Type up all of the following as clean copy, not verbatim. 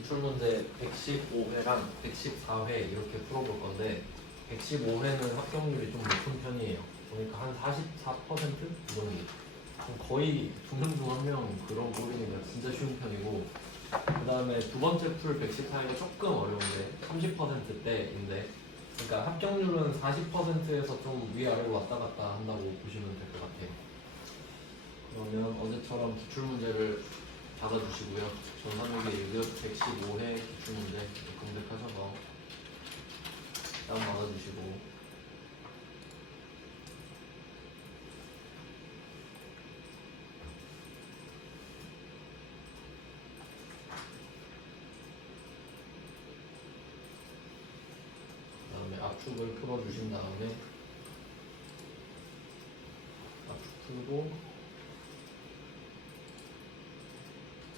기출문제 115회랑 114회 이렇게 풀어볼 건데 115회는 합격률이 좀 높은 편이에요. 보니까 한 44%? 이정도. 거의 두 명 중 한 명 그런 꼴이니까 진짜 쉬운 편이고, 그 다음에 두 번째 풀 114회가 조금 어려운데 30%대인데, 그러니까 합격률은 40%에서 좀 위아래로 왔다 갔다 한다고 보시면 될 것 같아요. 그러면 어제처럼 기출문제를 받아주시고요. 전산유계 1급 115회 기출문제 검색하셔서 다운받아주시고, 그 다음에 압축을 풀어주신 다음에 압축 풀고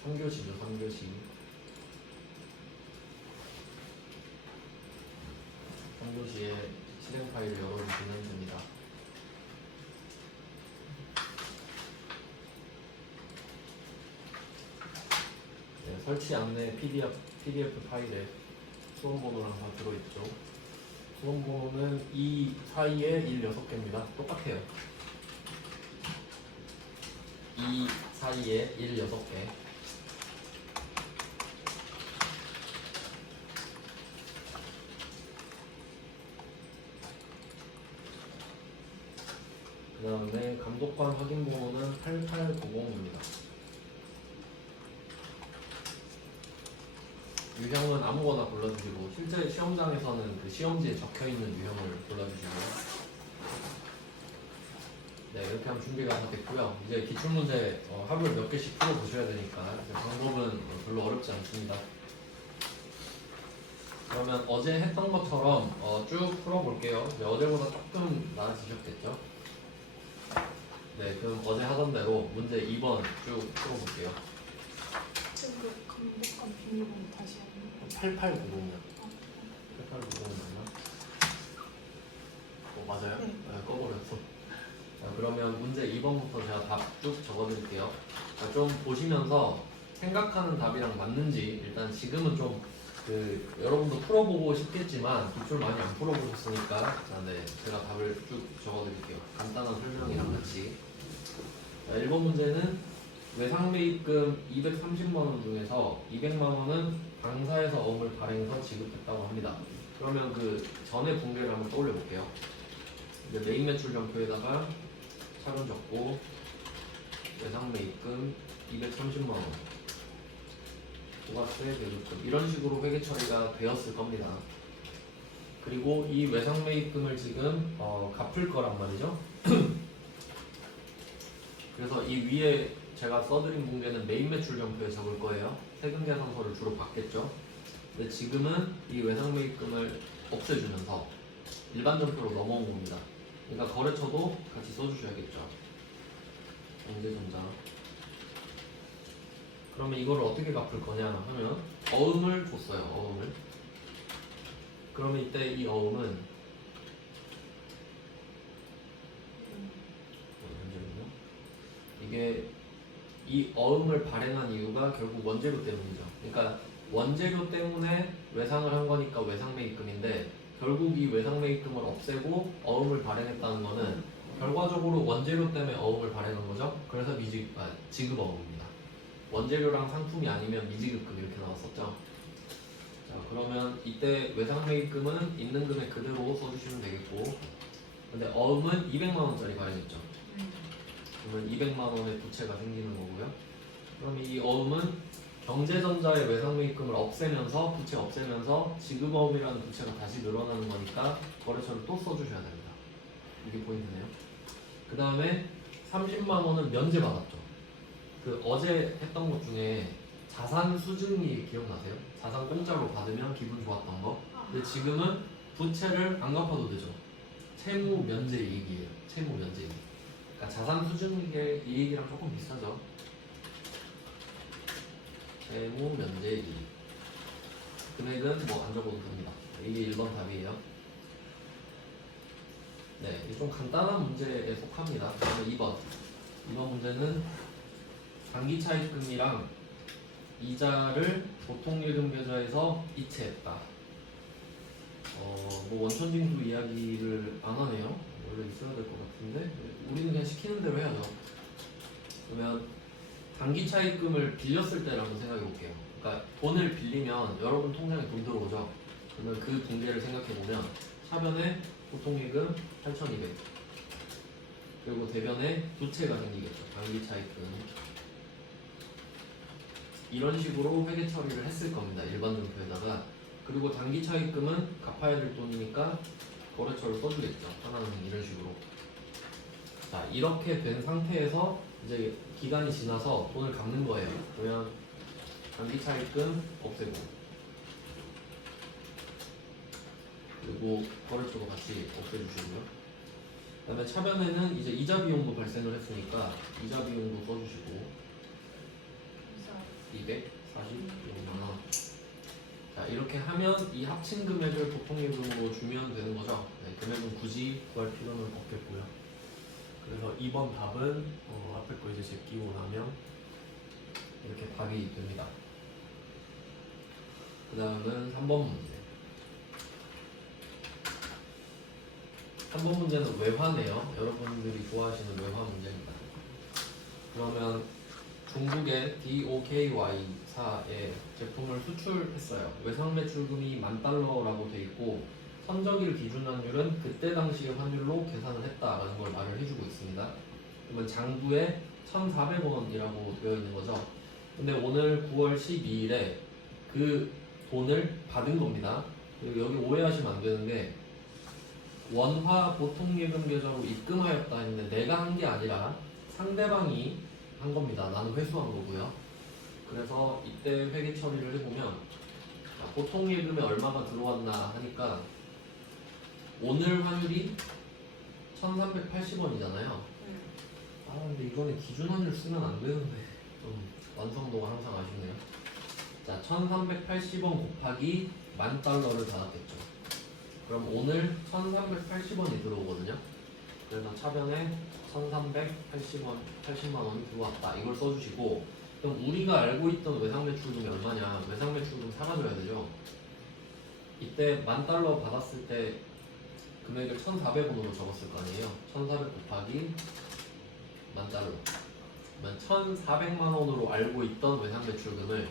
3교시죠. 3교시 3교시에 실행 파일을 열어주시면 됩니다. 네, 설치 안내 PDF 파일에 수험번호랑 다 들어있죠. 수험번호는 이 사이에 1, 6개입니다. 똑같아요. 이 사이에 1, 6개. 그 다음에 감독관 확인 번호는 8890입니다. 유형은 아무거나 골라주시고, 실제 시험장에서는 그 시험지에 적혀있는 유형을 골라주시고요. 네, 이렇게 하면 준비가 다 됐고요. 이제 기출문제 하루에 몇 개씩 풀어보셔야 되니까 이제 방법은 별로 어렵지 않습니다. 그러면 어제 했던 것처럼 쭉 풀어볼게요. 네, 어제보다 조금 나아지셨겠죠? 네, 그럼 어제 하던 대로 문제 2번 쭉 풀어볼게요. 그 감독관 비밀번호 다시 하는 8890이요. 8890 맞나? 맞아요? 네. 네, 꺼버렸어. 자, 그러면 문제 2번부터 제가 답 쭉 적어드릴게요. 자, 좀 보시면서 생각하는 답이랑 맞는지, 일단 지금은 좀 여러분도 풀어보고 싶겠지만 기출 많이 안 풀어보셨으니까, 자, 네, 제가 답을 쭉 적어드릴게요. 간단한 설명이랑 같이. 자, 1번 문제는 외상매입금 230만원 중에서 200만원은 당사에서 어음을 발행해서 지급했다고 합니다. 그러면 그 전의 분배를 한번 떠올려 볼게요. 이제 메인 매출 전표에다가 차변 적고 외상매입금 230만원, 부가세 대주금, 이런 식으로 회계 처리가 되었을 겁니다. 그리고 이 외상매입금을 지금 갚을 거란 말이죠. 그래서 이 위에 제가 써드린 분계는 메인 매출 전표에 적을 거예요. 세금 계산서를 주로 받겠죠. 근데 지금은 이 외상매입금을 없애주면서 일반 전표로 넘어온 겁니다. 그러니까 거래처도 같이 써주셔야겠죠. 경제전자. 그러면 이거를 어떻게 갚을 거냐 하면 어음을 줬어요. 어음을. 그러면 이때 이 어음은 이게 이 어음을 발행한 이유가 결국 원재료 때문이죠. 그러니까 원재료 때문에 외상을 한 거니까 외상매입금인데, 결국 이 외상매입금을 없애고 어음을 발행했다는 거는 결과적으로 원재료 때문에 어음을 발행한 거죠. 그래서 지급어음입니다. 원재료랑 상품이 아니면 미지급금 이렇게 나왔었죠. 자, 그러면 이때 외상매입금은 있는 금액 그대로 써주시면 되겠고, 근데 어음은 200만원짜리 발행했죠. 그러면 200만원의 부채가 생기는 거고요. 그러면 이 어음은 경제전자의 외상매입금을 없애면서, 부채 없애면서 지급어음이라는 부채가 다시 늘어나는 거니까 거래처를 또 써주셔야 됩니다. 이게 포인트네요. 그 다음에 30만원은 면제받았죠. 그 어제 했던 것 중에 자산 수증이 기억나세요? 자산 공짜로 받으면 기분 좋았던 거. 근데 지금은 부채를 안 갚아도 되죠. 채무 면제 이익이에요. 채무 면제 이익. 그러니까 자산 수증의 이익이랑 조금 비슷하죠. 채무 면제 이익. 금액은 뭐 안 적어도 됩니다. 이게 1번 답이에요. 네, 이게 좀 간단한 문제에 속합니다. 그다음에 2번 문제는 단기차입금이랑 이자를 보통예금 계좌에서 이체했다. 뭐 원천징수 이야기를 안 하네요. 원래 있어야 될 것 같은데 우리는 그냥 시키는 대로 해야죠. 그러면 단기 차입금을 빌렸을 때를 한번 생각해 볼게요. 그러니까 돈을 빌리면 여러분 통장에 돈 들어오죠. 그러면 그 통계를 생각해 보면 차변에 보통예금 8,200 그리고 대변에 부채가 생기겠죠. 단기 차입금 이런 식으로 회계 처리를 했을 겁니다. 일반 증표에다가. 그리고 단기 차입금은 갚아야 될 돈이니까 거래처를 써주겠죠. 하나는 이런 식으로. 자, 이렇게 된 상태에서 이제 기간이 지나서 돈을 갚는 거예요. 그러면 단기 차입금 없애고 그리고 거래처도 같이 없애주시고요. 그 다음에 차변에는 이제 이자 비용도 발생을 했으니까 이자 비용도 써주시고 246만원. 자, 이렇게 하면 이 합친 금액을 보통예금으로 주면 되는 거죠. 네, 금액은 굳이 구할 필요는 없겠고요. 그래서 2번 답은 앞에 거 이제 제끼고 나면 이렇게 답이 됩니다. 그 다음은 3번 문제. 3번 문제는 외화네요. 여러분들이 좋아하시는 외화 문제입니다. 그러면 중국의 DOKY사에 제품을 수출했어요. 외상 매출금이 $10,000라고 돼 있고 선적일 기준 환율은 그때 당시의 환율로 계산을 했다라는 걸 말을 해주고 있습니다. 그러면 장부에 1,400원이라고 되어 있는 거죠. 근데 오늘 9월 12일에 그 돈을 받은 겁니다. 그리고 여기 오해하시면 안 되는 게 원화 보통예금 계좌로 입금하였다 했는데 내가 한 게 아니라 상대방이 한 겁니다. 나는 회수한 거고요. 그래서 이때 회계 처리를 해보면 보통예금에 얼마가 들어왔나 하니까 오늘 환율이 1,380원이잖아요. 아 근데 이거는 기준 환율 쓰면 안 되는데 좀 완성도가 항상 아쉽네요. 자, 1,380원 곱하기 $10,000를 받았겠죠. 그럼 오늘 1,380원이 들어오거든요. 그래서 차변에 1,380만 원이 들어왔다. 이걸 써주시고 그럼 우리가 알고 있던 외상매출금이 얼마냐? 외상매출금 사가줘야 되죠. 이때 $10,000 받았을 때 금액을 1,400원으로 적었을 거 아니에요. 1,400 곱하기 $10,000 그러면 1,400만 원으로 알고 있던 외상매출금을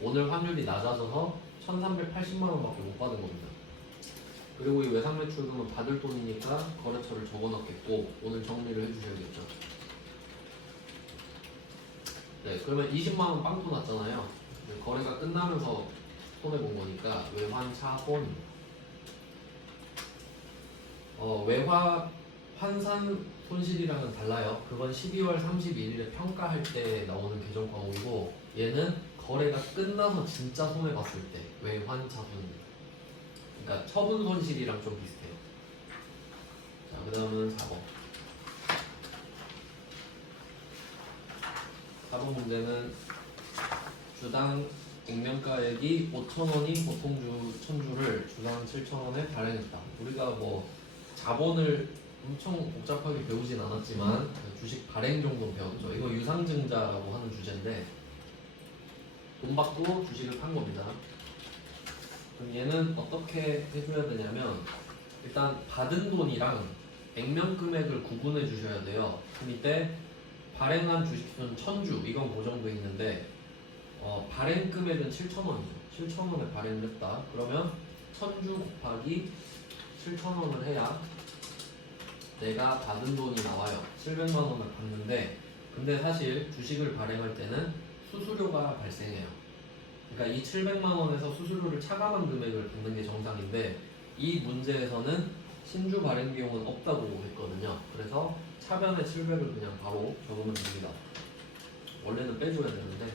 오늘 환율이 낮아져서 1,380만 원밖에 못 받은 겁니다. 그리고 이 외상매출금은 받을 돈이니까 거래처를 적어넣겠고 오늘 정리를 해주셔야겠죠. 네, 그러면 20만 원 빵꾸 났잖아요. 거래가 끝나면서 손해 본 거니까 외환차손. 외화 환산 손실이랑은 달라요. 그건 12월 31일에 평가할 때 나오는 계정 과목이고 얘는 거래가 끝나서 진짜 손해 봤을 때 외환차손입니다. 그러니까 처분 손실이랑 좀 비슷해요. 자, 그 다음은 4번. 4번 문제는 주당 액면가액이 5,000원인 보통주 1,000주를 주당 7,000원에 발행했다. 우리가 뭐 자본을 엄청 복잡하게 배우진 않았지만 주식 발행 정도 배웠죠. 이거 유상증자라고 하는 주제인데 돈 받고 주식을 판 겁니다. 그럼 얘는 어떻게 해줘야 되냐면 일단 받은 돈이랑 액면 금액을 구분해 주셔야 돼요. 그럼 이때 발행한 주식수는 1,000주 이건 고정돼 있는데 발행 금액은 7,000원이죠. 7,000원에 발행을 했다. 그러면 1,000주 곱하기 7,000원을 해야 내가 받은 돈이 나와요. 700만 원을 받는데 근데 사실 주식을 발행할 때는 수수료가 발생해요. 그러니까 이 700만 원에서 수수료를 차감한 금액을 받는 게 정상인데 이 문제에서는 신주 발행 비용은 없다고 했거든요. 그래서 차변에 700을 그냥 바로 적으면 됩니다. 원래는 빼줘야 되는데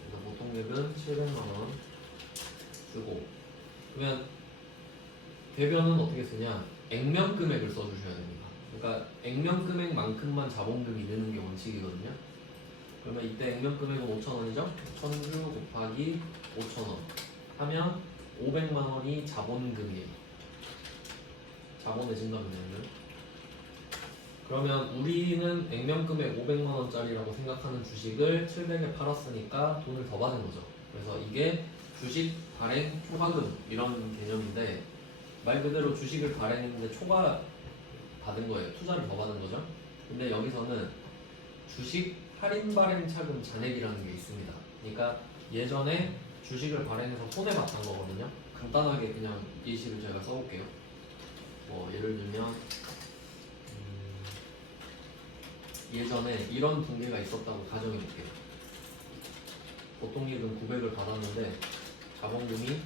그래서 보통액은 700만 원 쓰고 그러면 대변은 어떻게 쓰냐? 액면 금액을 써주셔야 됩니다. 그러니까 액면 금액만큼만 자본금이 느는 게 원칙이거든요. 그러면 이때 액면 금액은 5,000원이죠? 1,000주 곱하기 5,000원 하면 500만 원이 자본금이에요. 자본의 증감이네요. 그러면 우리는 액면금액 500만 원짜리라고 생각하는 주식을 700에 팔았으니까 돈을 더 받은 거죠. 그래서 이게 주식 발행 초과금 이런 개념인데 말 그대로 주식을 발행했는데 초과 받은 거예요. 투자를 더 받은 거죠. 근데 여기서는 주식 할인 발행 차금 잔액이라는 게 있습니다. 그러니까 예전에 주식을 발행해서 손해 봤던 거거든요. 간단하게 그냥 예시를 제가 써볼게요. 뭐 예를 들면 예전에 이런 붕괴가 있었다고 가정해 볼게요. 보통이익은 900을 받았는데 자본금이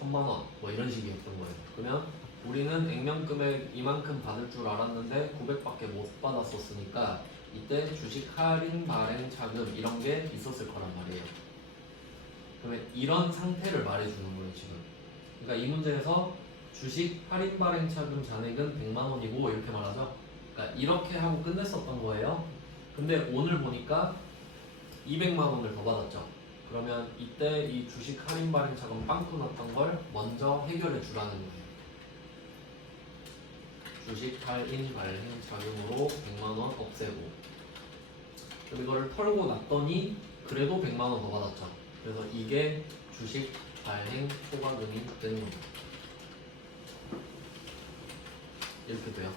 1000만원 뭐 이런 식이었던 거예요. 그러면 우리는 액면금액 이만큼 받을 줄 알았는데 900밖에 못 받았었으니까 이때 주식 할인 발행 차금 이런 게 있었을 거란 말이에요. 그러면 이런 상태를 말해주는 거예요 지금. 그러니까 이 문제에서 주식 할인 발행 차금 잔액은 100만 원이고 이렇게 말하죠. 그러니까 이렇게 하고 끝냈었던 거예요. 근데 오늘 보니까 200만 원을 더 받았죠. 그러면 이때 이 주식 할인 발행 차금 빵꾸 났던 걸 먼저 해결해 주라는 거예요. 주식 할인 발행 차금으로 100만 원 없애고, 그럼 이거를 털고 났더니 그래도 100만 원 더 받았죠. 그래서 이게 주식 발행 초과금이 되는 겁니다. 이렇게 돼요.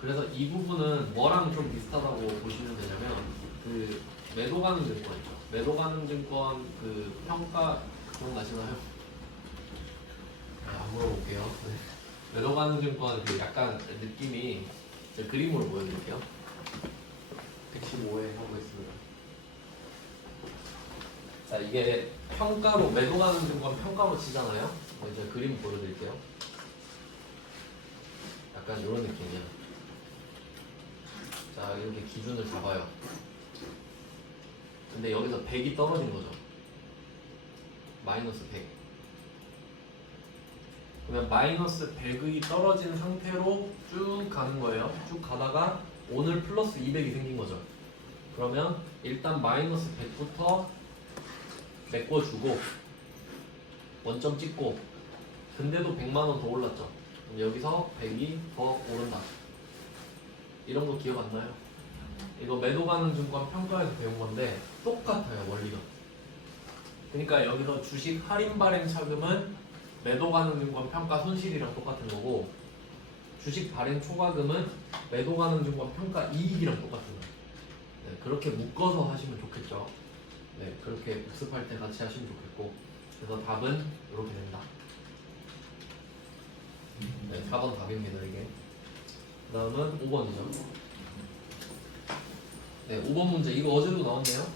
그래서 이 부분은 뭐랑 좀 비슷하다고 보시면 되냐면 그 매도 가능 증권 있죠. 매도 가능 증권 그 평가 기억나시나요? 안 물어볼게요. 네. 매도 가능 증권 그 약간 느낌이 제가 그림으로 보여드릴게요. 115회 하고 있습니다. 자, 이게 평가로 매도 가능 증권 평가로 치잖아요. 이제 그림 보여드릴게요. 약간 이런 느낌이야. 자, 이렇게 기준을 잡아요. 근데 여기서 100이 떨어진 거죠. 마이너스 100. 그러면 마이너스 100이 떨어진 상태로 쭉 가는 거예요. 쭉 가다가 오늘 플러스 200이 생긴 거죠. 그러면 일단 마이너스 100부터 메꿔주고 원점 찍고, 근데도 100만 원 더 올랐죠. 그럼 여기서 100이 더 오른다. 이런 거 기억 안 나요? 이거 매도 가능 증권 평가에서 배운 건데 똑같아요, 원리가. 그러니까 여기서 주식 할인 발행 차금은 매도 가능 증권 평가 손실이랑 똑같은 거고, 주식 발행 초과금은 매도 가능 증권 평가 이익이랑 똑같은 거예요. 네, 그렇게 묶어서 하시면 좋겠죠. 네, 그렇게 복습할 때 같이 하시면 좋겠고, 그래서 답은 이렇게 된다. 네, 4번 답입니다, 이게. 그 다음은 5번이죠. 네, 5번 문제. 이거 어제도 나왔네요.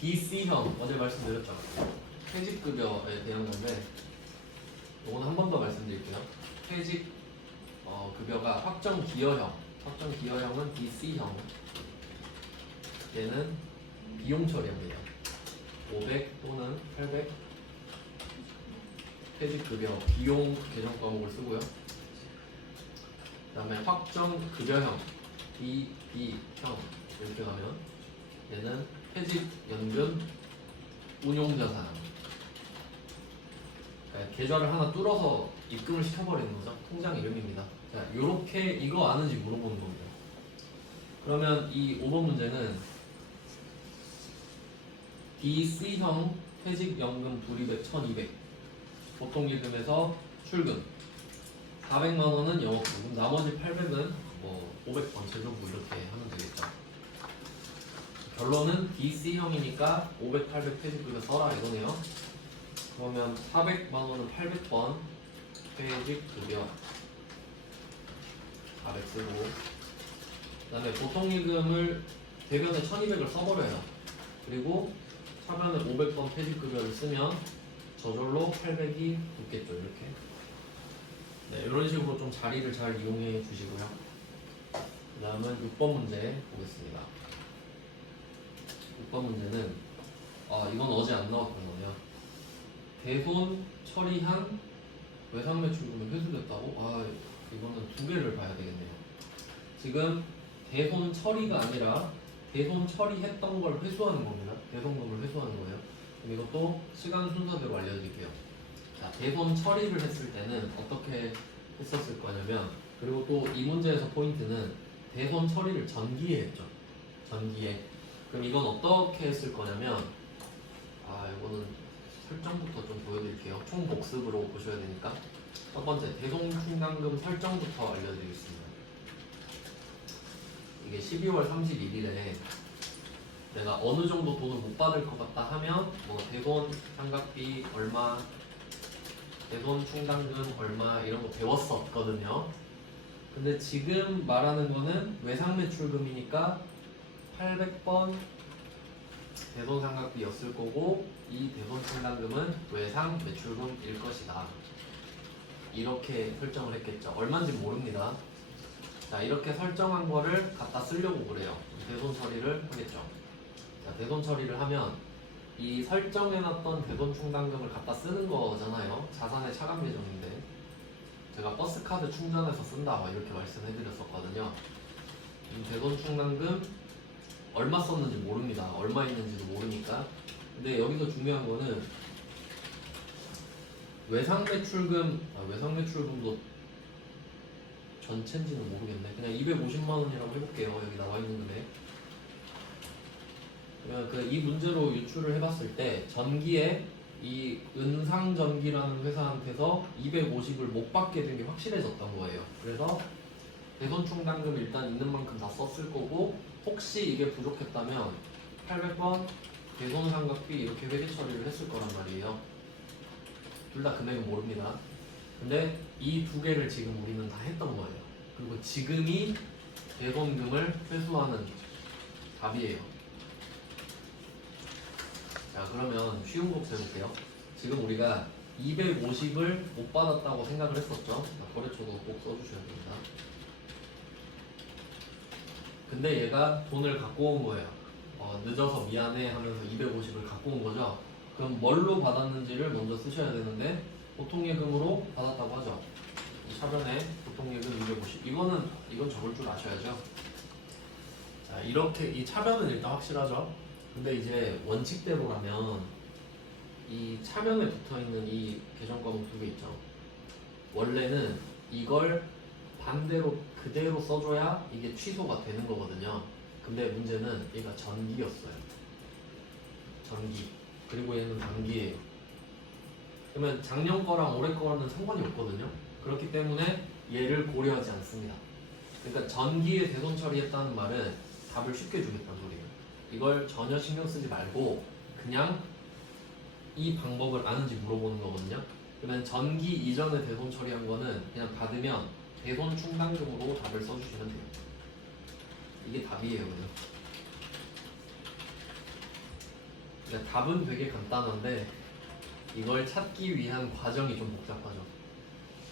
DC형, 어제 말씀드렸죠. 퇴직급여에 대한 건데, 이거는 한 번 더 말씀드릴게요. 퇴직 급여가 확정기여형은 DC형. 얘는 비용 처리합니다. 500 또는 800 퇴직급여 비용 계정 과목을 쓰고요. 그 다음에 확정급여형 DB형 이렇게 가면 얘는 퇴직연금 운용자산, 그러니까 계좌를 하나 뚫어서 입금을 시켜버리는 거죠. 통장 이름입니다. 자, 요렇게 이거 아는지 물어보는 겁니다. 그러면 이 5번 문제는 DC형 퇴직연금 불이백 1200 보통예금에서 출금 400만 원은 영업부금, 나머지 800은 뭐 500번 재정부 이렇게 하면 되겠죠. 결론은 DC형이니까 500, 800 퇴직급여 써라 이거네요. 그러면 400만 원은 800번 퇴직급여 400 쓰고, 그 다음에 보통예금을 대변에 1200을 써버려요. 그리고 차변에 500번 퇴직급여를 쓰면 저절로 800이 붙겠죠, 이렇게. 네, 이런 식으로 좀 자리를 잘 이용해 주시고요. 그 다음은 6번 문제 보겠습니다. 6번 문제는 이건 어제 안 나왔던 거네요. 대손 처리한 외상매출금이 회수됐다고? 이거는 두 개를 봐야 되겠네요. 지금 대손 처리가 아니라 대손 처리했던 걸 회수하는 겁니다. 대손금을 회수하는 거예요. 그럼 이것도 시간 순서대로 알려드릴게요. 자, 대손 처리를 했을 때는 어떻게 했었을 거냐면, 그리고 또 이 문제에서 포인트는 대손 처리를 전기에 했죠. 전기에. 그럼 이건 어떻게 했을 거냐면, 이거는 설정부터 좀 보여드릴게요. 총 복습으로 보셔야 되니까. 첫 번째, 대손 충당금 설정부터 알려드리겠습니다. 이게 12월 31일에 내가 어느 정도 돈을 못 받을 것 같다 하면 뭐 대손 상각비 얼마, 대손 충당금 얼마 이런 거 배웠었거든요. 근데 지금 말하는 거는 외상 매출금이니까 800번 대손 상각비였을 거고, 이 대손 충당금은 외상 매출금일 것이다. 이렇게 설정을 했겠죠. 얼마인지 모릅니다. 자, 이렇게 설정한 거를 갖다 쓰려고 그래요. 대손 처리를 하겠죠. 자, 대손 처리를 하면 이 설정해놨던 대손 충당금을 갖다 쓰는 거잖아요. 자산의 차감 계정인데 제가 버스카드 충전해서 쓴다 이렇게 말씀해드렸었거든요. 대손 충당금 얼마 썼는지 모릅니다. 얼마 있는지도 모르니까. 근데 여기서 중요한 거는 외상 매출금도 전체인지는 모르겠네. 그냥 250만 원이라고 해볼게요. 여기 나와 있는 금액. 그러면 이 문제로 유출을 해봤을 때 전기에 이 은상전기라는 회사한테서 250을 못 받게 된 게 확실해졌던 거예요. 그래서 대손 충당금 일단 있는 만큼 다 썼을 거고, 혹시 이게 부족했다면 800번 대손 상각비 이렇게 회계 처리를 했을 거란 말이에요. 둘 다 금액은 모릅니다. 근데 이 두 개를 지금 우리는 다 했던 거예요. 그리고 지금이 대손금을 회수하는 답이에요. 자, 그러면 쉬운 거 해볼게요. 지금 우리가 250을 못 받았다고 생각을 했었죠. 거래처도 꼭 써주셔야 됩니다. 근데 얘가 돈을 갖고 온 거예요. 늦어서 미안해 하면서 250을 갖고 온 거죠. 그럼 뭘로 받았는지를 먼저 쓰셔야 되는데, 보통예금으로 받았다고 하죠. 이 차변에 보통예금 250. 이건 적을 줄 아셔야죠. 자, 이렇게 이 차변은 일단 확실하죠. 근데 이제 원칙대로라면 이 차변에 붙어있는 이 계정 과목 두 개 있죠. 원래는 이걸 반대로 그대로 써줘야 이게 취소가 되는 거거든요. 근데 문제는 얘가 전기였어요. 전기. 그리고 얘는 단기예요. 그러면 작년 거랑 올해 거는 상관이 없거든요. 그렇기 때문에 얘를 고려하지 않습니다. 그러니까 전기에 대손 처리했다는 말은 답을 쉽게 주겠다는 소리예요. 이걸 전혀 신경 쓰지 말고 그냥 이 방법을 아는지 물어보는 거거든요. 그러면 전기 이전에 대손 처리한 거는 그냥 받으면 대손 충당금으로 답을 써주시면 돼요. 이게 답이에요. 그러니까 답은 되게 간단한데 이걸 찾기 위한 과정이 좀 복잡하죠.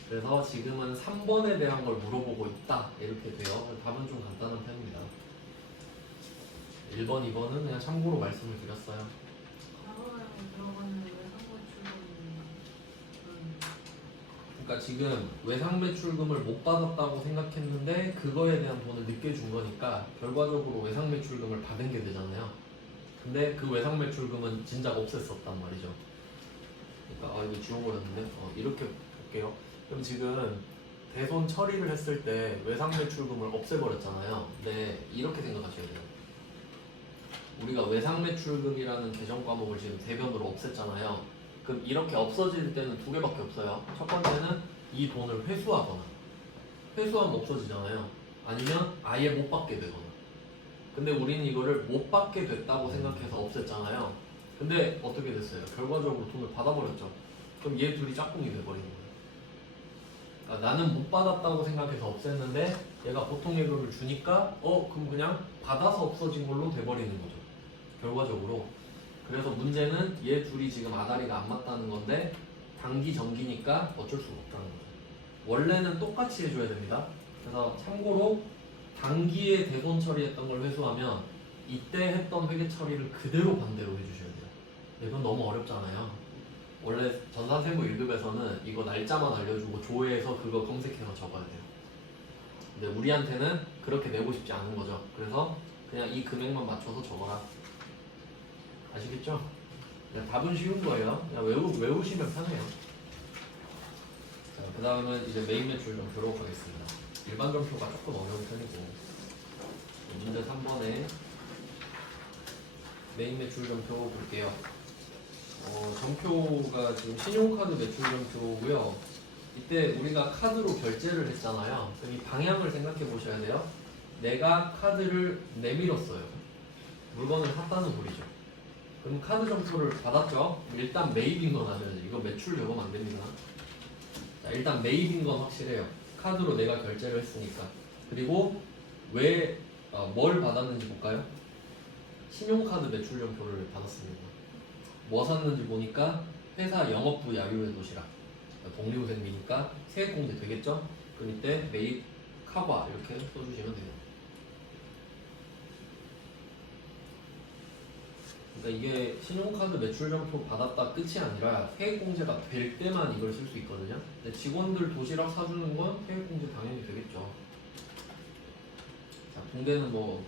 그래서 지금은 3번에 대한 걸 물어보고 있다 이렇게 돼요. 답은 좀 간단한 편입니다. 1번, 2번은 그냥 참고로 말씀을 드렸어요. 과거에 들어가는 외상고 그러니까 지금 외상 매출금을 못 받았다고 생각했는데 그거에 대한 돈을 늦게 준 거니까 결과적으로 외상 매출금을 받은 게 되잖아요. 근데 그 외상 매출금은 진작 없앴었단 말이죠. 그러니까 이거 지워버렸는데 이렇게 볼게요. 그럼 지금 대손 처리를 했을 때 외상 매출금을 없애버렸잖아요. 근데 이렇게 생각하셔야 돼요. 우리가 외상 매출금이라는 계정 과목을 지금 대변으로 없앴잖아요. 그럼 이렇게 없어질 때는 두 개밖에 없어요. 첫 번째는 이 돈을 회수하거나, 회수하면 없어지잖아요. 아니면 아예 못 받게 되거나. 근데 우리는 이거를 못 받게 됐다고 생각해서 없앴잖아요. 근데 어떻게 됐어요? 결과적으로 돈을 받아버렸죠. 그럼 얘 둘이 짝꿍이 돼버리는 거예요. 그러니까 나는 못 받았다고 생각해서 없앴는데 얘가 보통예금을 주니까 그럼 그냥 받아서 없어진 걸로 돼버리는 거죠. 결과적으로. 그래서 문제는 얘 둘이 지금 아다리가 안 맞다는 건데 단기 전기니까 어쩔 수가 없다는 거죠. 원래는 똑같이 해줘야 됩니다. 그래서 참고로 단기에 대손 처리했던 걸 회수하면 이때 했던 회계 처리를 그대로 반대로 해주셔야 돼요. 이건 너무 어렵잖아요. 원래 전산세무 1급에서는 이거 날짜만 알려주고 조회해서 그거 검색해서 적어야 돼요. 근데 우리한테는 그렇게 내고 싶지 않은 거죠. 그래서 그냥 이 금액만 맞춰서 적어라. 아시겠죠? 그냥 답은 쉬운 거예요. 그냥 외우시면 편해요. 자, 그 다음은 이제 메인 매출 점표로 가겠습니다. 일반 점표가 조금 어려운 편이고, 문제 3번에 메인 매출 점표 볼게요. 점표가 지금 신용카드 매출 점표고요. 이때 우리가 카드로 결제를 했잖아요. 그럼 이 방향을 생각해 보셔야 돼요. 내가 카드를 내밀었어요. 물건을 샀다는 소리죠. 그럼 카드 점표를 받았죠? 일단 매입인 건 아니죠. 이거 매출 적으면 안 됩니다. 자, 일단 매입인 건 확실해요. 카드로 내가 결제를 했으니까. 그리고 뭘 받았는지 볼까요? 신용카드 매출 점표를 받았습니다. 뭐 샀는지 보니까 회사 영업부 야유회 도시락, 독립생비니까 세액공제 되겠죠? 그럼 이때 매입 카바 이렇게 써주시면 돼요. 그러니까 이게 신용카드 매출 점표 받았다 끝이 아니라 세액공제가 될 때만 이걸 쓸 수 있거든요. 근데 직원들 도시락 사주는 건 세액공제 당연히 되겠죠. 자, 공대는 뭐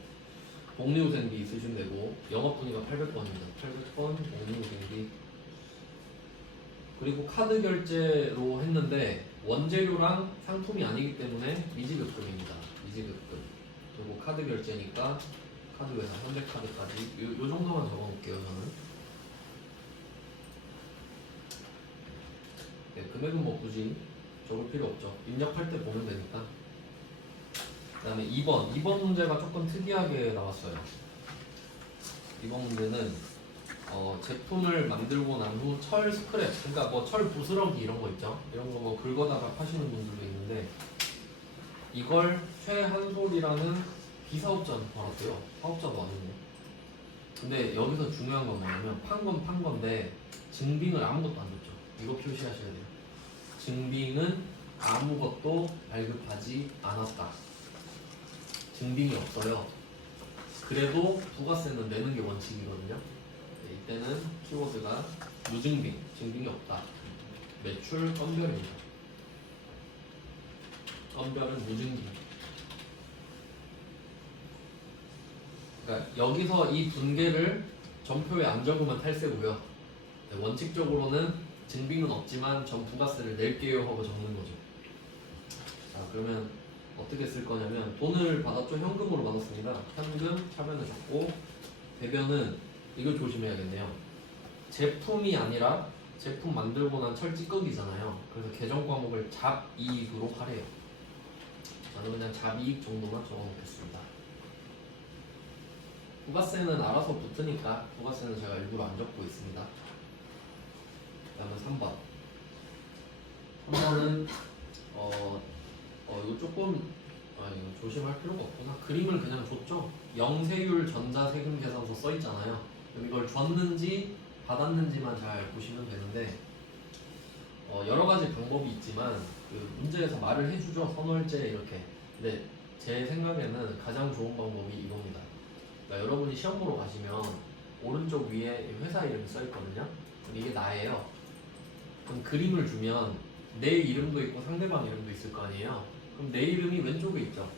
복리후생비 있으시면 되고, 영업분위가 800번입니다. 800번 복리후생비. 그리고 카드 결제로 했는데 원재료랑 상품이 아니기 때문에 미지급금입니다. 미지급금. 그리고 카드 결제니까 카드회사 현대카드까지 요 정도만 적어놓을게요. 저는. 네, 금액은 뭐 굳이 적을 필요 없죠. 입력할 때 보면 되니까. 그 다음에 2번 문제가 조금 특이하게 나왔어요. 2번 문제는 제품을 만들고 난 후 철 스크랩, 그러니까 뭐 철 부스러기 이런 거 있죠. 이런 거 뭐 긁어다가 파시는 분들도 있는데, 이걸 최한솔이라는 비사업자한테 팔았대요. 사업자도 아니고. 근데 여기서 중요한 건 뭐냐면 판 건데 증빙을 아무것도 안 줬죠. 이거 표시하셔야 돼요. 증빙은 아무것도 발급하지 않았다. 증빙이 없어요. 그래도 부가세는 내는 게 원칙이거든요. 네, 이때는 키워드가 무증빙, 증빙이 없다. 매출 건별입니다. 건별은 무증빙. 그러니까 여기서 이 분계를 점표에 안 적으면 탈세고요. 네, 원칙적으로는 증빙은 없지만 전 부가세를 낼게요 하고 적는 거죠. 자, 그러면 어떻게 쓸 거냐면 돈을 받았죠. 현금으로 받았습니다. 현금 차변을 적고, 배변은 이거 조심해야겠네요. 제품이 아니라 제품 만들고 난 철 찌꺼기잖아요. 그래서 계정 과목을 잡이익으로 하래요. 저는 그냥 잡이익 정도만 적어놓겠습니다. 부가세는 알아서 붙으니까 부가세는 제가 일부러 안 적고 있습니다. 그 다음에 3번. 3번은 이거 조금 이거 조심할 필요가 없구나. 그림을 그냥 줬죠. 영세율 전자세금 계산서 써 있잖아요. 그럼 이걸 줬는지 받았는지만 잘 보시면 되는데, 여러 가지 방법이 있지만 그 문제에서 말을 해주죠. 선월제 이렇게. 근데 제 생각에는 가장 좋은 방법이 이겁니다. 그러니까 여러분이 시험 보러 가시면 오른쪽 위에 회사 이름이 써 있거든요. 이게 나예요. 그럼 그림을 주면 내 이름도 있고 상대방 이름도 있을 거 아니에요. 그럼 내 이름이 왼쪽에 있죠.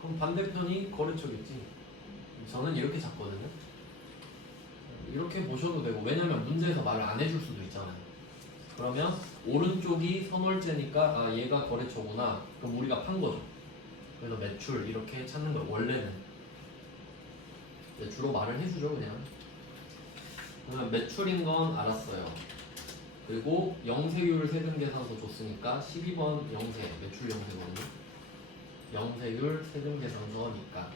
그럼 반대편이 거래처겠지. 저는 이렇게 잡거든요. 이렇게 보셔도 되고, 왜냐면 문제에서 말을 안 해줄 수도 있잖아요. 그러면 오른쪽이 선월제니까 아 얘가 거래처구나. 그럼 우리가 판 거죠. 그래서 매출 이렇게 찾는 거예요. 원래는 주로 말을 해주죠 그냥. 그러면 매출인 건 알았어요. 그리고 영세율 세금계산서 줬으니까 12번 영세, 매출 영세거든요. 영세율 세금계산서니까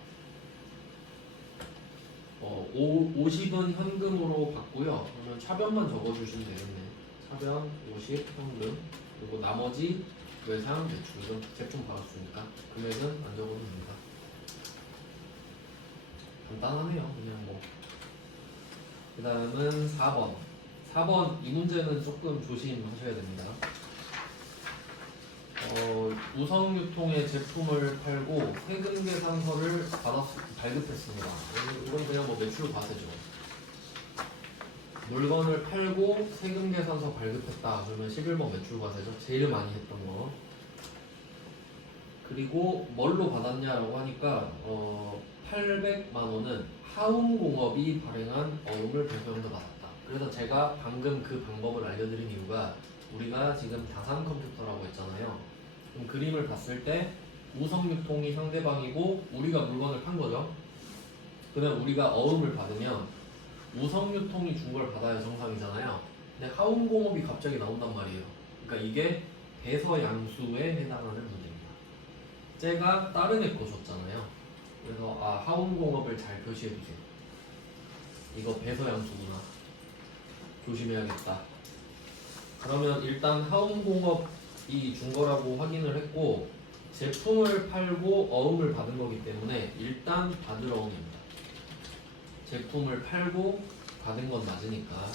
50은 현금으로 받고요. 그러면 차변만 적어주시면 되겠네. 차변 50 현금, 그리고 나머지 외상 매출은 제품 받았으니까 금액은 안 적어도 됩니다. 간단하네요. 그냥 뭐. 그 다음은 4번. 4번 이 문제는 조금 조심하셔야 됩니다. 우성유통의 제품을 팔고 세금계산서를 발급했습니다. 이건 그냥 뭐 매출 과세죠. 물건을 팔고 세금계산서 발급했다. 그러면 11번 매출 과세죠. 제일 많이 했던 거. 그리고 뭘로 받았냐라고 하니까 800만 원은 하웅공업이 발행한 어음을 발표용도 받았다. 그래서 제가 방금 그 방법을 알려드린 이유가 우리가 지금 다산 컴퓨터라고 했잖아요. 그럼 그림을 봤을 때 우성 유통이 상대방이고 우리가 물건을 판 거죠. 그다음 우리가 어음을 받으면 우성 유통이 준 걸 받아야 정상이잖아요. 근데 하운공업이 갑자기 나온단 말이에요. 그러니까 이게 배서양수에 해당하는 문제입니다. 쟤가 다른 애 거 줬잖아요. 그래서 하운공업을 잘 표시해 주세요. 이거 배서양수구나. 조심해야겠다. 그러면 일단 하운공업이 준 거라고 확인을 했고 제품을 팔고 어음을 받은 거기 때문에 일단 받을 어음입니다. 제품을 팔고 받은 건 맞으니까.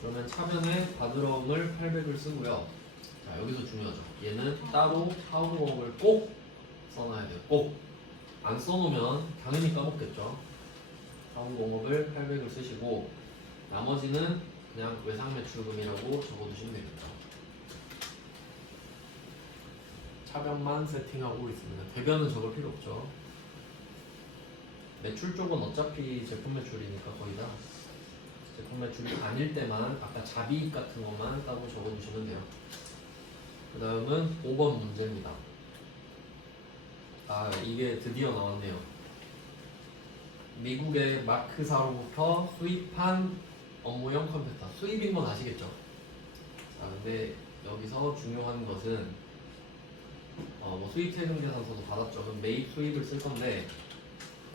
그러면 차변에 받을 어음을 800을 쓰고요. 자, 여기서 중요하죠. 얘는 따로 하운공업을 꼭 써놔야 돼요. 꼭. 안 써놓으면 당연히 까먹겠죠. 하운공업을 800을 쓰시고 나머지는 그냥 외상매출금이라고 적어두시면 되겠죠. 차변만 세팅하고 있습니다. 대변은 적을 필요 없죠. 매출 쪽은 어차피 제품 매출이니까 거의 다 제품 매출이 아닐 때만 아까 자비익 같은 것만 따로 적어주시면 돼요. 그 다음은 5번 문제입니다. 이게 드디어 나왔네요. 미국의 마크사로부터 수입한 업무용 컴퓨터. 수입인 건 아시겠죠? 근데 여기서 중요한 것은 뭐 수입 세금 계산서도 받았죠. 그럼 매입 수입을 쓸 건데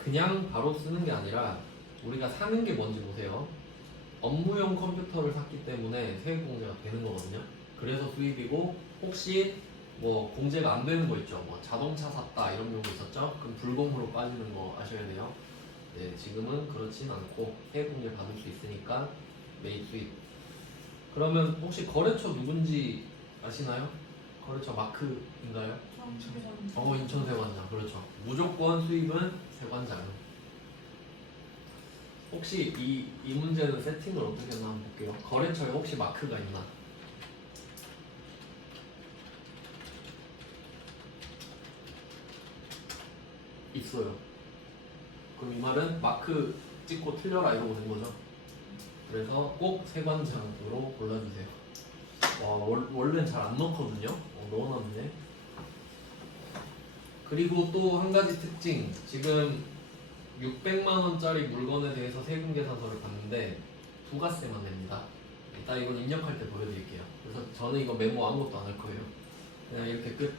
그냥 바로 쓰는 게 아니라 우리가 사는 게 뭔지 보세요. 업무용 컴퓨터를 샀기 때문에 세액 공제가 되는 거거든요. 그래서 수입이고 혹시 뭐 공제가 안 되는 거 있죠. 뭐 자동차 샀다 이런 경우 있었죠. 그럼 불공으로 빠지는 거 아셔야 돼요. 네, 지금은 그렇진 않고 세액 공제 받을 수 있으니까 매입 수입. 그러면 혹시 거래처 누군지 아시나요? 거래처 마크인가요? 인천 세관장. 그렇죠. 무조건 수입은 세관장. 혹시 이 문제는 세팅을 어떻게 했나 한번 볼게요. 거래처에 혹시 마크가 있나? 있어요. 그럼 이 말은 마크 찍고 틀려라 이러고 된 거죠. 그래서 꼭 세관장으로 골라주세요. 원래는 잘 안 넣거든요. 넣어놨네. 그리고 또 한 가지 특징. 지금 600만 원짜리 물건에 대해서 세금 계산서를 봤는데 부가세만 냅니다. 이따 이건 입력할 때 보여드릴게요. 그래서 저는 이거 메모 아무것도 안 할 거예요. 그냥 이렇게 끝.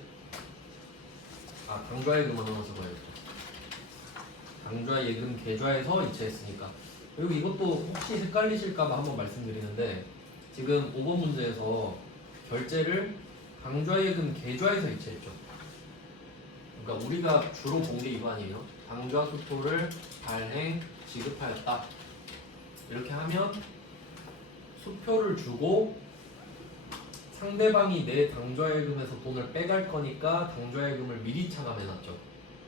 강좌예금 하나 적어야겠죠. 강좌예금 계좌에서 이체했으니까. 그리고 이것도 혹시 헷갈리실까봐 한번 말씀드리는데 지금 5번 문제에서 결제를 강좌예금 계좌에서 이체했죠. 그러니까 우리가 주로 본 게 이거 아니에요. 당좌 수토를 발행 지급하였다. 이렇게 하면 수표를 주고 상대방이 내 당좌예금에서 돈을 빼갈 거니까 당좌예금을 미리 차감해놨죠.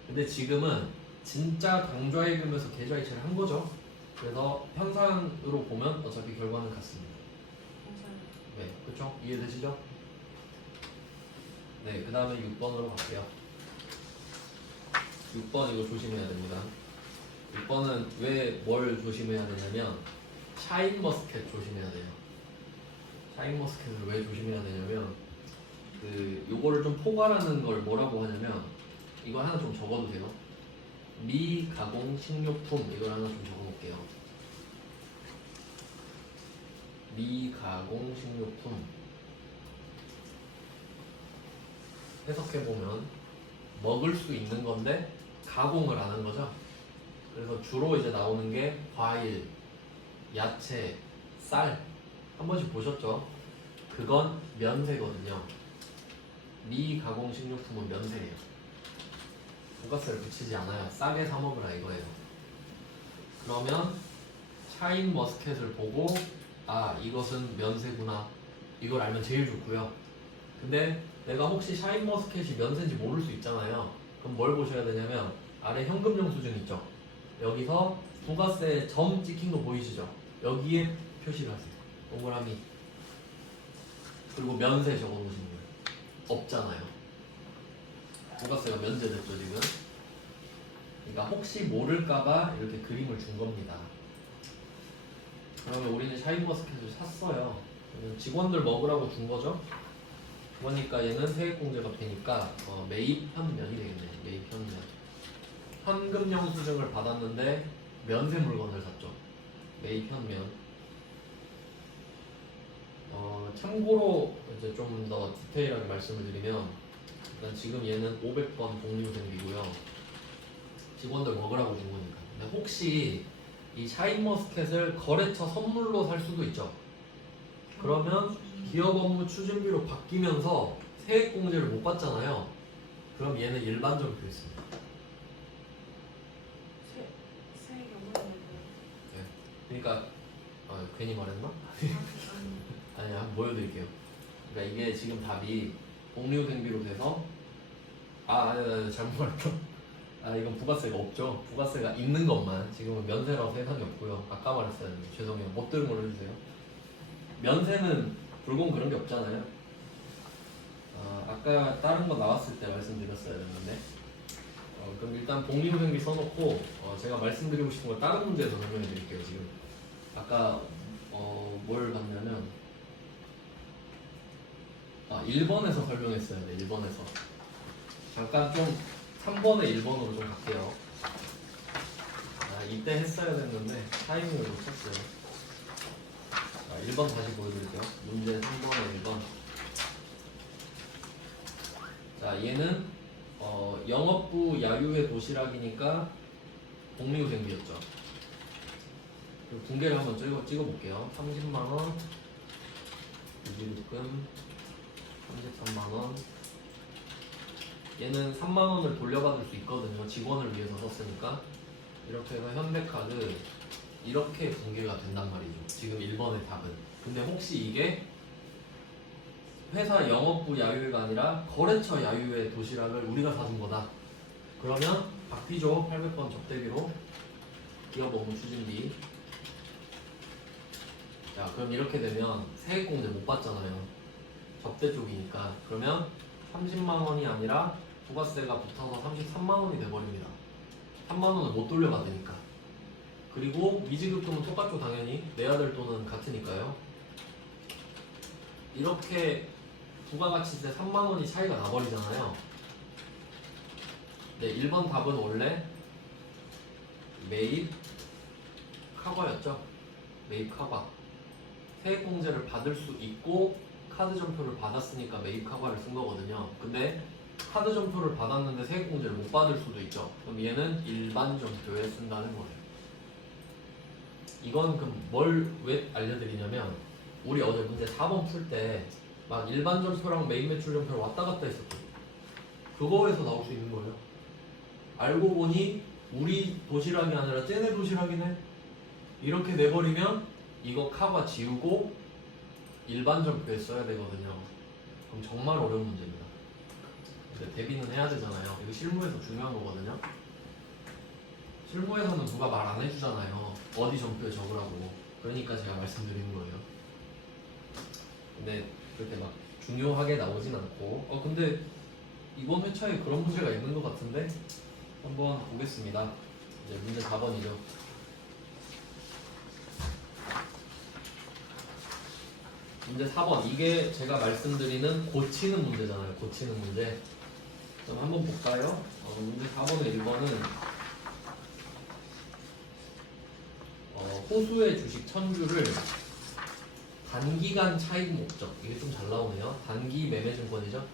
근데 지금은 진짜 당좌예금에서 계좌 이체를 한 거죠. 그래서 현상으로 보면 어차피 결과는 같습니다. 네, 그렇죠? 이해되시죠? 네, 그 다음에 6번으로 갈게요. 6번 이거 조심해야 됩니다. 6번은 왜 뭘 조심해야 되냐면 샤인머스켓 조심해야 돼요. 샤인머스켓을 왜 조심해야 되냐면 요거를 좀 포괄하는 걸 뭐라고 하냐면 이거 하나 좀 적어두세요. 미가공 식료품 이걸 하나 좀 적어놓을게요. 미가공 식료품 해석해보면 먹을 수 있는 건데 가공을 안 한 거죠. 그래서 주로 이제 나오는 게 과일, 야채, 쌀 한 번씩 보셨죠? 그건 면세거든요. 미가공 식료품은 면세예요. 부가세를 붙이지 않아요. 싸게 사 먹으라 이거예요. 그러면 샤인머스켓을 보고 이것은 면세구나 이걸 알면 제일 좋고요. 근데 내가 혹시 샤인머스켓이 면세인지 모를 수 있잖아요. 그럼 뭘 보셔야 되냐면 아래 현금용 수준 있죠. 여기서 부가세 점 찍힌 거 보이시죠? 여기에 표시를 하세요. 동그라미. 그리고 면세 적어놓으시는 거예요. 없잖아요. 부가세가 면제됐죠 지금. 그러니까 혹시 모를까봐 이렇게 그림을 준 겁니다. 그러면 우리는 샤인머스켓을 샀어요. 직원들 먹으라고 준 거죠. 그러니까 얘는 세액공제가 되니까 매입 현면이 되겠네. 매입 현면. 현금 영수증을 받았는데 면세 물건을 샀죠. 매입 현면. 참고로 이제 좀 더 디테일하게 말씀을 드리면 일단 지금 얘는 500번 복리후생비고요. 직원들 먹으라고 준 거니까. 근데 혹시 이 샤인머스켓을 거래처 선물로 살 수도 있죠. 그러면 기업 업무 추진비로 바뀌면서 세액공제를 못 받잖아요. 그럼 얘는 일반 점표 있습니다. 세액이 없는 그러니까 괜히 말했나? 아니 한번 보여드릴게요. 그러니까 이게 지금 답이 복리후생비로 돼서 아니, 잘못 말했다. 이건 부가세가 없죠. 부가세가 있는 것만 지금은 면세라고 해당이 없고요. 아까 말했어요. 죄송해요. 못 들은 걸로 해주세요. 면세는 불공 그런 게 없잖아요. 아까 다른 거 나왔을 때 말씀드렸어야 했는데 그럼 일단 복리후생비 써놓고 제가 말씀드리고 싶은 걸 다른 문제에서 설명해 드릴게요. 지금 아까 뭘 봤냐면 1번에서 설명했어야 돼. 1번에서 잠깐 좀 3번에 1번으로 좀 갈게요. 이때 했어야 됐는데 타이밍을 놓쳤어요. 1번 다시 보여드릴게요. 문제 3번에 1번. 자, 얘는 영업부 야유회 도시락이니까 복리후생비였죠. 그리고 분계를 한번 찍어볼게요. 30만원, 유지급금 33만원. 얘는 3만원을 돌려받을 수 있거든요. 직원을 위해서 썼으니까. 이렇게 해서 현대카드 이렇게 분계가 된단 말이죠. 지금 1번의 답은. 근데 혹시 이게 회사 영업부 야유회가 아니라 거래처 야유회 도시락을 우리가 사준 거다. 그러면 바뀌죠. 800번 접대비로 기업 업무 추진비. 자, 그럼 이렇게 되면 세액공제 못 받잖아요. 접대 쪽이니까. 그러면 30만 원이 아니라 부가세가 붙어서 33만 원이 돼버립니다. 3만 원을 못 돌려받으니까. 그리고 미지급금은 똑같죠. 당연히 내야 될 돈은 같으니까요. 이렇게 부가가치세 3만 원이 차이가 나버리잖아요. 네, 1번 답은 원래 매입 카과였죠. 매입 카과. 세액공제를 받을 수 있고 카드 점표를 받았으니까 매입 카과를 쓴 거거든요. 근데 카드 점표를 받았는데 세액공제를 못 받을 수도 있죠. 그럼 얘는 일반 점표에 쓴다는 거예요. 이건 그럼 뭘 왜 알려드리냐면 우리 어제 문제 4번 풀 때 막 일반 점표랑 매입 매출 점표를 왔다 갔다 했었거든요. 그거에서 나올 수 있는 거예요. 알고 보니 우리 도시락이 아니라 쟤네 도시락이네. 이렇게 내버리면 이거 카바 지우고 일반 점표에 써야 되거든요. 그럼 정말 어려운 문제입니다. 근데 대비는 해야 되잖아요. 이거 실무에서 중요한 거거든요. 실무에서는 누가 말 안 해주잖아요. 어디 점표에 적으라고. 그러니까 제가 말씀드리는 거예요. 근데 그렇게 막 중요하게 나오진 않고 근데 이번 회차에 그런 문제가 있는 것 같은데 한번 보겠습니다. 이제 문제 4번이죠. 문제 4번. 이게 제가 말씀드리는 고치는 문제잖아요. 고치는 문제. 그럼 한번 볼까요? 문제 4번의 1번은 호수의 주식 1000주를 단기간 차익 목적, 이게 좀 잘 나오네요. 단기 매매증권이죠.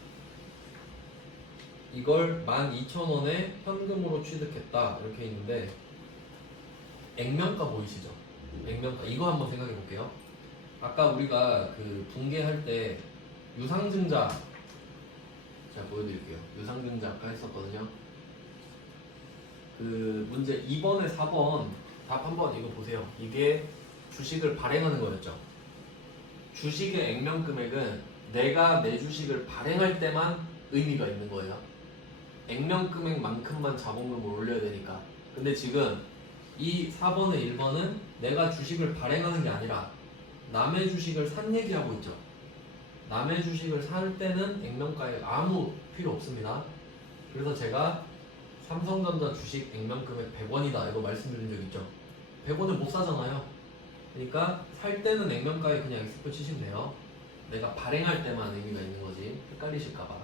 이걸 12,000원에 현금으로 취득했다 이렇게 있는데 액면가 보이시죠? 액면가. 이거 한번 생각해 볼게요. 아까 우리가 그 분계할 때 유상증자 제가 보여드릴게요. 유상증자 아까 했었거든요. 그 문제 2번에 4번 답 한번 이거 보세요. 이게 주식을 발행하는 거였죠. 주식의 액면 금액은 내가 내 주식을 발행할 때만 의미가 있는 거예요. 액면 금액만큼만 자본금을 올려야 되니까. 근데 지금 이 4번의 1번은 내가 주식을 발행하는 게 아니라 남의 주식을 산 얘기하고 있죠. 남의 주식을 살 때는 액면가액 아무 필요 없습니다. 그래서 제가 삼성전자 주식 액면 금액 100원이다 이거 말씀드린 적 있죠. 100원을 못 사잖아요. 그러니까 살 때는 액면가에 그냥 X표 치시면 돼요. 내가 발행할 때만 의미가 있는 거지. 헷갈리실까봐.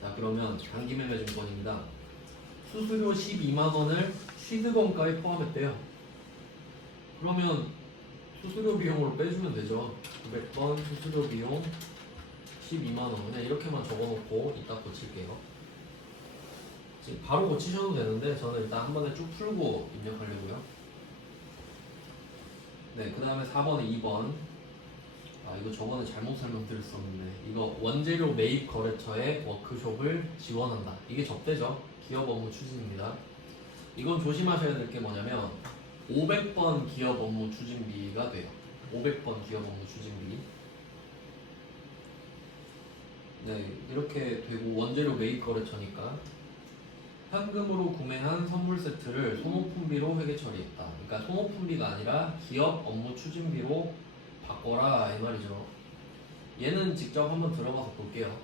자, 그러면 단기 매매 증권입니다. 수수료 12만 원을 취득원가에 포함했대요. 그러면 수수료 비용으로 빼주면 되죠. 900번 수수료 비용 12만 원. 그냥 이렇게만 적어놓고 이따 고칠게요. 지금 바로 고치셔도 되는데 저는 일단 한 번에 쭉 풀고 입력하려고요. 네, 그 다음에 4번에 2번. 아, 이거 저번에 잘못 설명드렸었는데 이거 원재료 매입 거래처에 워크숍을 지원한다. 이게 접대죠. 기업 업무 추진입니다. 이건 조심하셔야 될 게 뭐냐면 500번 기업 업무 추진비가 돼요. 500번 기업 업무 추진비. 네, 이렇게 되고 원재료 매입 거래처니까 현금으로 구매한 선물 세트를 소모품비로 회계 처리했다. 그러니까 소모품비가 아니라 기업 업무 추진비로 바꿔라 이 말이죠. 얘는 직접 한번 들어가서 볼게요.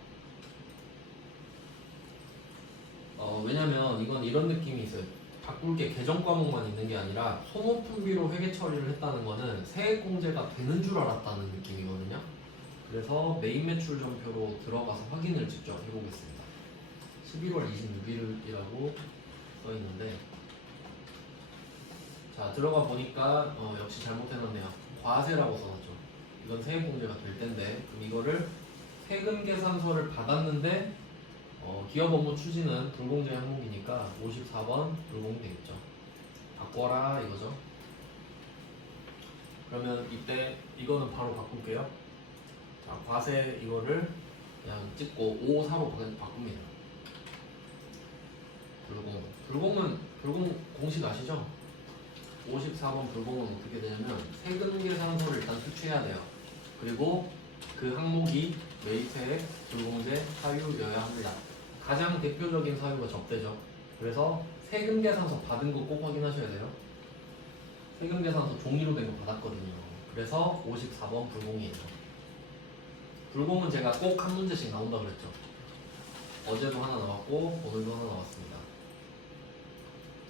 왜냐면 이건 이런 느낌이 있어요. 바꿀 게 계정 과목만 있는 게 아니라 소모품비로 회계 처리를 했다는 거는 세액공제가 되는 줄 알았다는 느낌이거든요. 그래서 메인 매출 전표로 들어가서 확인을 직접 해보겠습니다. 11월 26일이라고 써 있는데, 자 들어가 보니까 역시 잘못해놨네요. 과세라고 써놨죠. 이건 세액공제가 될 텐데, 그럼 이거를 세금 계산서를 받았는데 기업 업무 추진은 불공제 항목이니까 54번 불공이 되겠죠. 바꿔라 이거죠. 그러면 이때 이거는 바로 바꿀게요. 자, 과세 이거를 그냥 찍고 54로 바꿉니다. 불공 공식 아시죠? 54번 불공은 어떻게 되냐면 세금 계산서를 일단 수취해야 돼요. 그리고 그 항목이 매입세액, 불공제, 사유여야 합니다. 가장 대표적인 사유가 접대죠. 그래서 세금 계산서 받은 거 꼭 확인하셔야 돼요. 세금 계산서 종이로 된 거 받았거든요. 그래서 54번 불공이에요. 불공은 제가 꼭 한 문제씩 나온다 그랬죠. 어제도 하나 나왔고 오늘도 하나 나왔습니다.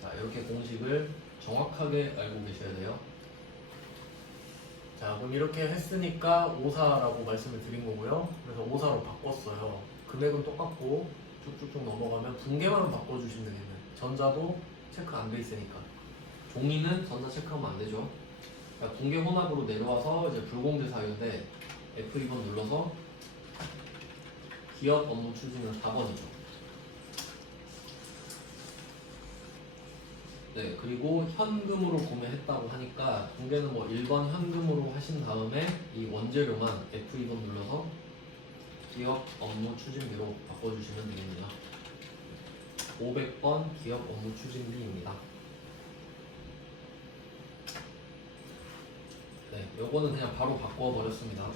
자, 이렇게 공식을 정확하게 알고 계셔야 돼요. 자, 그럼 이렇게 했으니까 54라고 말씀을 드린 거고요. 그래서 54로 바꿨어요. 금액은 똑같고 쭉쭉쭉 넘어가면 분계만 바꿔주시면 되겠네요. 전자도 체크 안 돼 있으니까. 종이는 전자 체크하면 안 되죠. 그러니까 분계 혼합으로 내려와서 이제 불공제 사유인데 F2번 눌러서 기업 업무 추진은 4번이죠. 네, 그리고 현금으로 구매했다고 하니까 분계는 뭐 1번 현금으로 하신 다음에 이 원재료만 F2번 눌러서 기업 업무 추진비로 바꿔주시면 되겠네요. 500번 기업 업무 추진비입니다. 네, 요거는 그냥 바로 바꿔버렸습니다.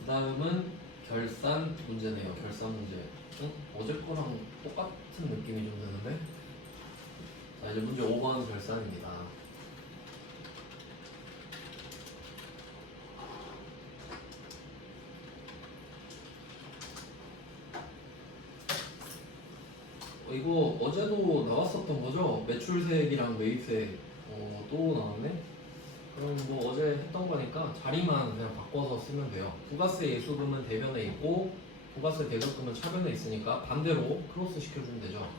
그 다음은 결산 문제네요. 결산 문제. 어제 거랑 똑같은 느낌이 좀 드는데? 자, 이제 문제 5번 결산입니다. 이거 어제도 나왔었던 거죠? 매출세액이랑 매입세액 또 나왔네? 그럼 뭐 어제 했던 거니까 자리만 그냥 바꿔서 쓰면 돼요. 부가세 예수금은 대변에 있고 부가세 대급금은 차변에 있으니까 반대로 크로스 시켜주면 되죠.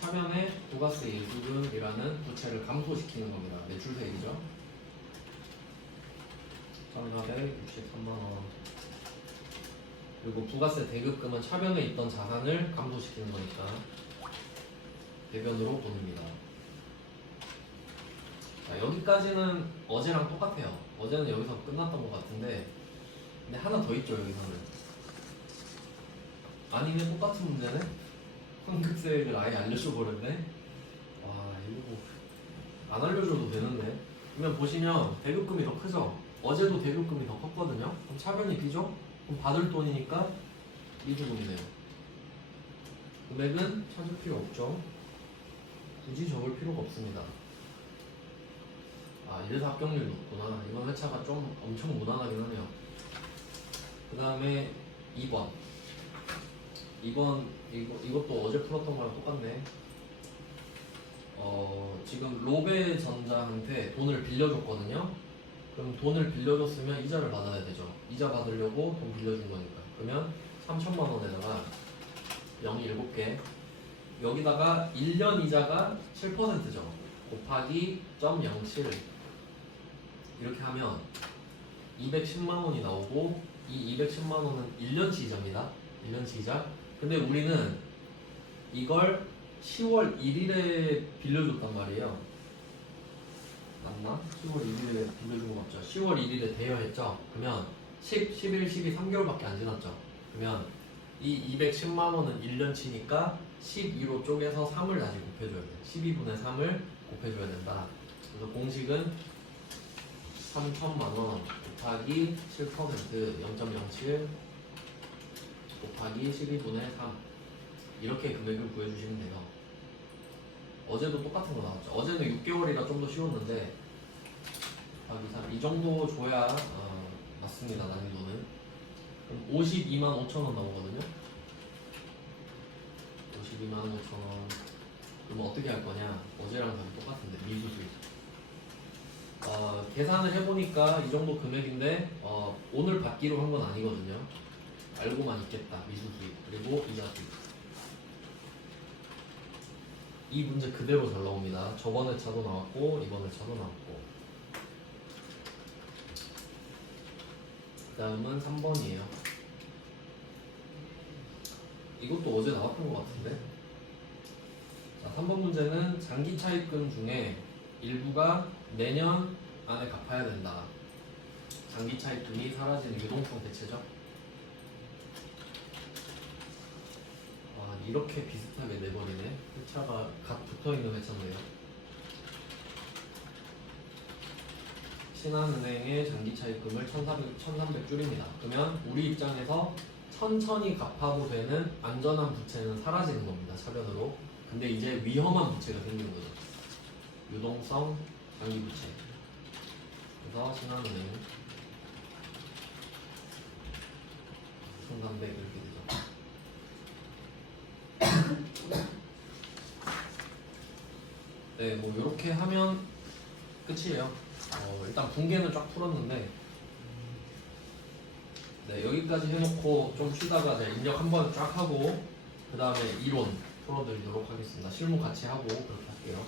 차변에 부가세 예수금이라는 부채를 감소시키는 겁니다. 매출세액이죠. 1,463만원. 그리고 부가세 대급금은 차변에 있던 자산을 감소시키는 거니까 대변으로 보냅니다. 자, 여기까지는 어제랑 똑같아요. 어제는 여기서 끝났던 것 같은데 근데 하나 더 있죠. 여기서는 아니면 똑같은 문제네? 환급세액을 아예 알려줘 버렸네? 와 이거 뭐 안 알려줘도 되는데. 그러면 보시면 대급금이 더 크죠? 어제도 대급금이 더 컸거든요? 그럼 차변이 비죠? 그럼 받을 돈이니까 미주금이네요. 금액은 찾을 필요 없죠. 굳이 적을 필요가 없습니다. 아, 이래서 합격률이 높구나. 이번 회차가 좀 엄청 무난하긴 하네요. 그 다음에 2번. 이것도 어제 풀었던 거랑 똑같네. 지금 로베전자한테 돈을 빌려줬거든요. 그럼 돈을 빌려줬으면 이자를 받아야 되죠. 이자 받으려고 돈 빌려준 거니까. 그러면 3천만 원에다가 0이 7개, 여기다가 1년 이자가 7%죠. 곱하기 0.07 이렇게 하면 210만 원이 나오고, 이 210만 원은 1년치 이자입니다. 1년치 이자. 근데 우리는 이걸 10월 1일에 빌려줬단 말이에요. 맞나? 10월 1일에 빌려준 거 맞죠? 10월 1일에 대여했죠? 그러면 10, 11, 12, 3개월밖에 안 지났죠? 그러면 이 210만 원은 1년치니까 12로 쪼개서 3을 다시 곱해줘야 돼. 12분의 3을 곱해줘야 된다. 그래서 공식은 3천만 원 곱하기 7% 0.07 곱하기 12분의 3 이렇게 금액을 구해주시면 돼요. 어제도 똑같은 거 나왔죠. 어제는 6개월이라 좀 더 쉬웠는데 곱하기 3 이 정도 줘야 맞습니다. 난이도는. 그럼 52만 5천 원 나오거든요. 52만 5천 원. 그럼 어떻게 할 거냐? 어제랑 거의 똑같은데 미수수익. 계산을 해보니까 이 정도 금액인데 오늘 받기로 한 건 아니거든요. 알고만 있겠다. 미수수익 그리고 이자수익. 이 문제 그대로 잘 나옵니다. 저번에 차도 나왔고 이번에 차도 나왔고. 그 다음은 3번이에요. 이것도 어제 나왔던 것 같은데. 자, 3번 문제는 장기 차입금 중에 일부가 내년 안에 갚아야 된다. 장기 차입금이 사라지는 유동성 대체죠. 와, 이렇게 비슷하게 내버리네. 회차가 각 붙어있는 회차인데요. 신한은행의 장기 차입금을 1300 줄입니다. 그러면 우리 입장에서 천천히 갚아도 되는 안전한 부채는 사라지는 겁니다. 차변으로. 근데 이제 위험한 부채가 생기는 거죠. 유동성 장기 부채. 그래서 신한은행 1300 이렇게 되죠. 네, 뭐 이렇게 하면 끝이에요. 일단 분계는 쫙 풀었는데, 네, 여기까지 해놓고 좀 쉬다가 제가 입력 한번 쫙 하고 그 다음에 이론 풀어드리도록 하겠습니다. 실무 같이 하고 그렇게 할게요.